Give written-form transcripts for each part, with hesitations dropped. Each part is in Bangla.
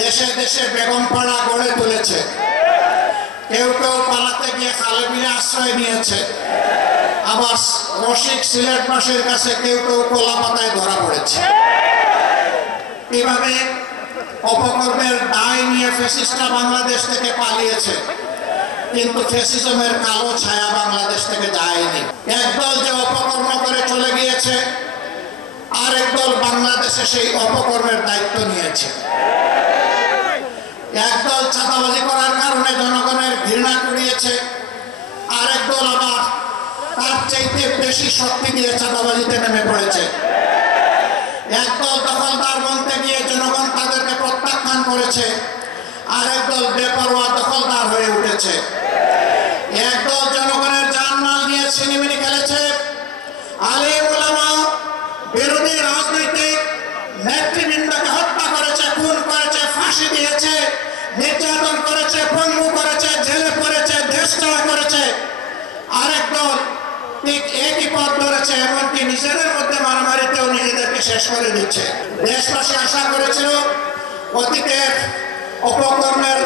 দেশে দেশে বেগমপাড়া গড়ে তুলেছে, কেউ কেউ পালাতে গিয়ে খালে বিলে আশ্রয় নিয়েছে, আবার রসিক সিলেটবাসীর কাছে কেউ কেউ কলা পাতায় ধরা পড়েছে। এভাবে অপকর্মের দায় নিয়ে ফ্যাসিস্টরা বাংলাদেশ থেকে পালিয়েছে, কিন্তু ফ্যাসিজমের কালো ছায়া বাংলাদেশ থেকে যায়নি। একদল যে অপকর্ম করে চলে গিয়েছে, আরেক দল বাংলাদেশে সেই অপকর্মের দায়িত্ব নিয়েছে। একদল চাঁদাবাজি করার কারণে জনগণের ঘৃণা কুড়িয়েছে, আরেক দল আবার তার চাইতে বেশি শক্তি দিয়ে চাঁদাবাজিতে নেমে পড়েছে। একদল দখলদার বলতে গিয়ে জনগণ তাদেরকে প্রত্যাখ্যান করেছে, আরেক দল বেপরোয়া দখলদার হয়ে উঠেছে। একদল জনগণের জানমাল নিয়ে ছিনিমিনি খেলেছে, আলেম ওলামা বিরোধী রাজনৈতিক নেতৃবৃন্দকে হত্যা করেছে, খুন করেছে, ফাঁসি দিয়েছে, নির্যাতন করেছে, পঙ্গু করেছে, জেলে পড়েছে, দেশ ছাড়া করেছে। আরেক দল ঠিক একই পথ ধরেছে, এমনকি নিজেদের মধ্যে মারামারিতেও নিজেদেরকে শেষ করে দিচ্ছে। দেশবাসী আশা করেছিল অতীতের অপকর্মের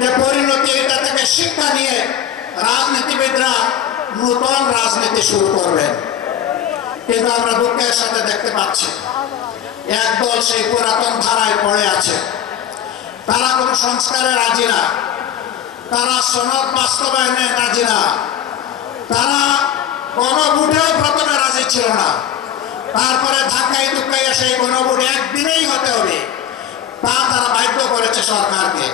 যে পরিণতি, এটা থেকে শিক্ষা নিয়ে রাজনীতিবিদরা নতুন রাজনীতি শুরু করবেন, কিন্তু আমরা দুঃখের সাথে দেখতে পাচ্ছি একদল সেই পুরাতন ধারায় পড়ে আছে। তারা কোনো সংস্কারে রাজি না, তারা সনদ বাস্তবায়নে রাজি না, তারা গণভোটেও প্রথমে রাজি ছিল না, তারপরে ধাক্কাই ধুক্কাইয়া সেই গণভোট একদিনেই হতে হবে তা তারা বাধ্য করেছে সরকারকে।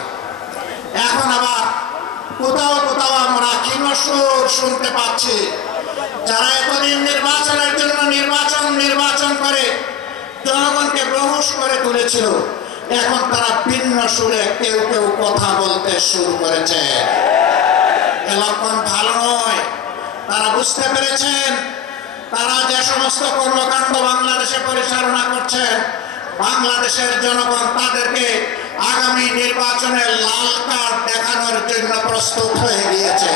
এখন আবার কোথাও কোথাও আমরা ক্ষীণ সুর শুনতে পাচ্ছি, যারা এতদিন নির্বাচনের জন্য নির্বাচন করে জনগণকে বেহুশ করে তুলেছিল, এখন তারা ভিন্ন সুরে কেউ কেউ কথা বলতে শুরু করেছে। এ লক্ষণ ভালো নয়। তারা বুঝতে পেরেছেন তারা যে সমস্ত কর্মকাণ্ড বাংলাদেশে পরিচালনা করছেন, বাংলাদেশের জনগণ তাদেরকে আগামী নির্বাচনে লাল কার্ড দেখানোর জন্য প্রস্তুত হয়ে গিয়েছে।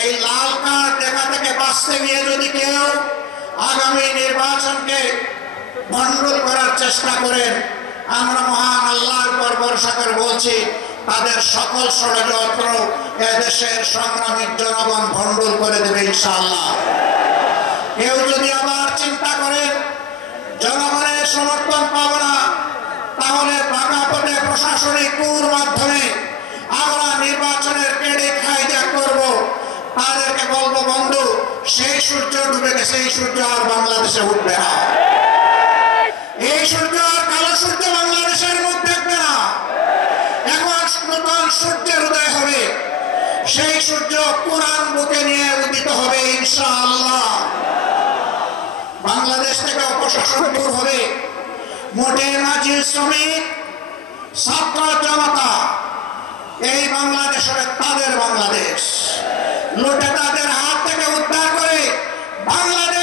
এই লাল কার্ড দেখা থেকে বাঁচতে গিয়ে যদি কেউ আগামী নির্বাচনকে ভণ্ডুল করার চেষ্টা করেন, আমরা মহান আল্লাহর উপর ভরসা করে বলছি তাদের সকল ষড়যন্ত্র এদেশের সংগ্রামী জনগণ ভণ্ডুল করে দেবে ইনশাআল্লাহ। কেউ যদি আবার চিন্তা করেন জনগণের সমর্থন পাব না, তাহলে প্রেক্ষাপটে প্রশাসনিক কুর মাধ্যমে আমরা নির্বাচনের ক্রেডিট হাইজ্যাক করব, তাদেরকে বলবো বন্ধু সেই সূর্য ডুবে গেছে, এই সূর্য আর বাংলাদেশে উঠবে না। এই সূর্য আর কালো সূর্য বাংলাদেশের মধ্যে থাকবে না। এখন নতুন সূর্যের উদয় হবে, সেই সূর্য কোরআন বুকে নিয়ে উদিত হবে ইনশাআল্লাহ। বাংলাদেশ থেকে অপশাসন দূর হবে। মোটে মাঝি শ্রমিক ছাত্র জনতা এই বাংলাদেশের তাদের বাংলাদেশ লুটে তাদের হাত থেকে উদ্ধার করে বাংলাদেশ